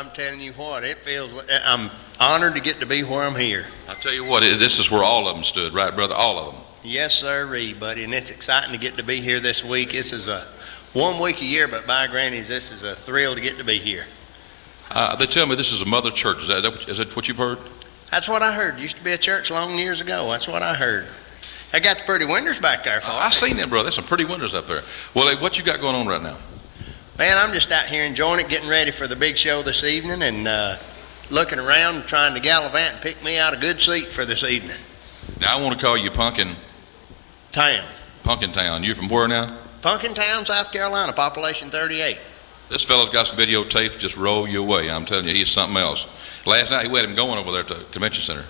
I'm telling you what, it feels, I'm honored to get to be where I'm here. I'll tell you what, this is where all of them stood, right, brother? All of them. Yes, sir, buddy, and it's exciting to get to be here this week. This is a 1 week a year, but by grannies, this is a thrill to get to be here. They tell me this is a mother church. Is that what you've heard? That's what I heard. Used to be a church long years ago. That's what I heard. I got the pretty windows back there, folks. I seen them, brother. There's some pretty windows up there. Well, what you got going on right now? Man, I'm just out here enjoying it, getting ready for the big show this evening, and looking around and trying to gallivant and pick me out a good seat for this evening. Now, I want to call you Punkin Town. Punkin Town. You from where now? Punkin Town, South Carolina, population 38. This fellow's got some videotapes, just roll you away. I'm telling you, he's something else. Last night, we had him going over there to the convention center.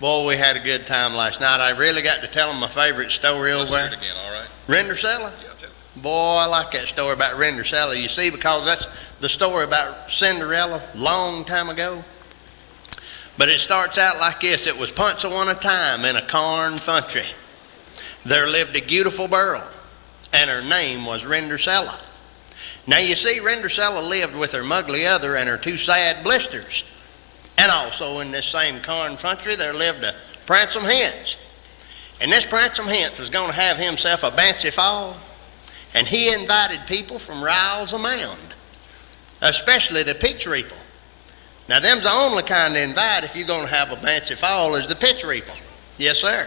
Boy, we had a good time last night. I really got to tell him my favorite story over there. Let's hear it again, all right? Rendersella? Yeah, tell me. Boy, I like that story about Rendersella. You see, because that's the story about Cinderella long time ago. But it starts out like this. It was once upon a time in a corn country. There lived a beautiful girl, and her name was Rendersella. Now you see, Rendersella lived with her mugly other and her 2 sad blisters. And also in this same corn country there lived a Pransome Hens. And this Pransome Hens was going to have himself a Bancy Fall, and he invited people from Riles a Mound, especially the pitch reaper. Now them's the only kind to invite if you're going to have a Bancy Fall is the pitch reaper. Yes, sir.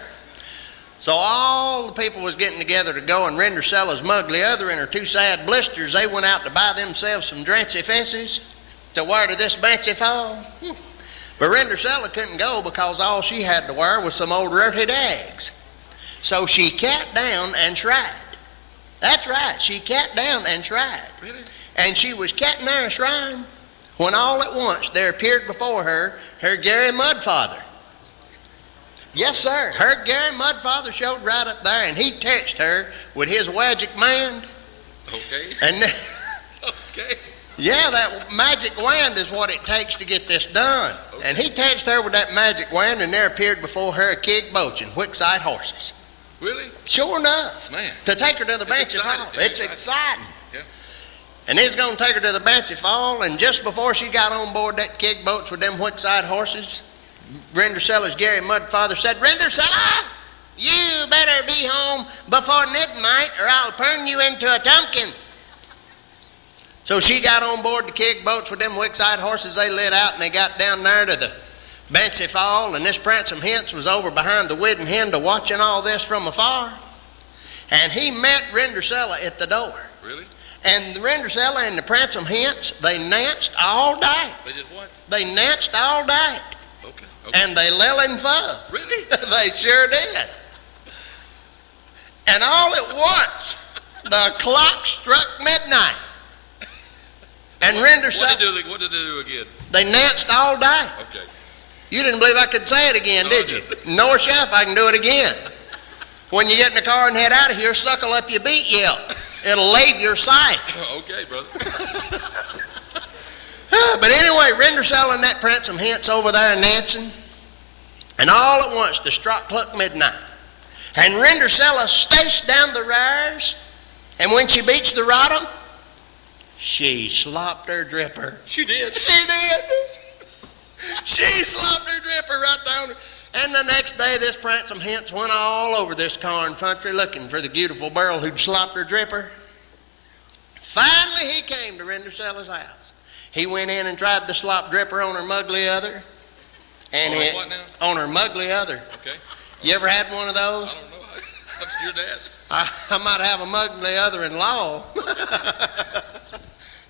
So all the people was getting together to go, and Rendersella's mugly other and her 2 sad blisters, they went out to buy themselves some drancy fences to wear to this Bancy Fall. But Rendersella couldn't go because all she had to wear was some old dirty dags. So she cat down and tried. That's right, she cat down and tried. Really? And she was catting there and trying when all at once there appeared before her Gary Mudfather. Yes, sir. Her Gary Mudfather showed right up there, and he touched her with his magic wand. Okay. And Okay. yeah, that magic wand is what it takes to get this done. Okay. And he touched her with that magic wand, and there appeared before her a keg boach and whickside horses. Really? Sure enough. Man. To take her to the Bancy Fall. It's exciting. Yeah. And he's going to take her to the Bancy Fall, and just before she got on board that keg boats with them whickside horses, Rendersella's Gary Mudfather said, "Rendersella, you better be home before midnight or I'll turn you into a pumpkin." So she got on board the keg boats with them whickside horses. They lit out and they got down there to the Bancy Fall, and this Pransome Hens was over behind the wedding hen watching all this from afar. And he met Rendersella at the door. Really? And the Rendersella and the Pransome Hens, they danced all night. They did what? They danced all night. Okay. And they lilling fuff. Really? They sure did. And all at once, the clock struck midnight. And Rendersella, What did they do again? they danced all day. Okay. You didn't believe I could say it again, did you? Nor chef, I can do it again. When you get in the car and head out of here, suckle up your beat yelp. It'll lave your sight. Okay, brother. But anyway, Rendersella and that Pransome Hens over there dancing. And all at once, the struck cluck midnight. And Rendersella staced down the rars. And when she beats the rottum, she slopped her dripper. She did. She did. She slopped her dripper right down. And the next day, this Pransome Hens went all over this corn country looking for the beautiful girl who'd slopped her dripper. Finally, he came to Rendersella's house. He went in and tried the slop dripper on her mugly other. And on what now? On her mugly other. Okay. You ever had one of those? I don't know. That's your dad. I might have a mugly other-in-law.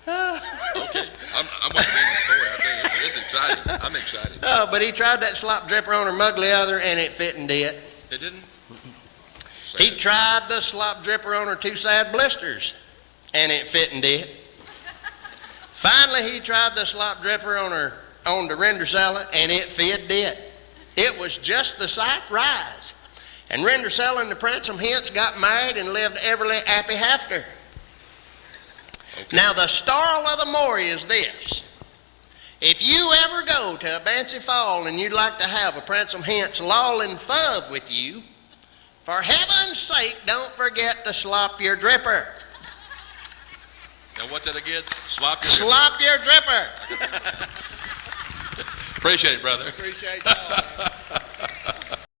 Okay. I'm going to read the story. I think it's exciting. I'm excited. Oh, but he tried that slop dripper on her mugly other, and it fit and did. It didn't? He tried the slop dripper on her 2 sad blisters, and it fit and did. Finally, he tried the slop dripper on the Rendersella, and it fit did. It was just the sight rise. And Rendersella and the Pransome Hens got married and lived everly happy after. Okay. Now, the story of the Maury is this. If you ever go to a Bancy Fall and you'd like to have a Pransome Hens lolling fove with you, for heaven's sake, don't forget to slop your dripper. Now, what's that again? Slop your Slop your dripper. Appreciate it, brother. Appreciate y'all.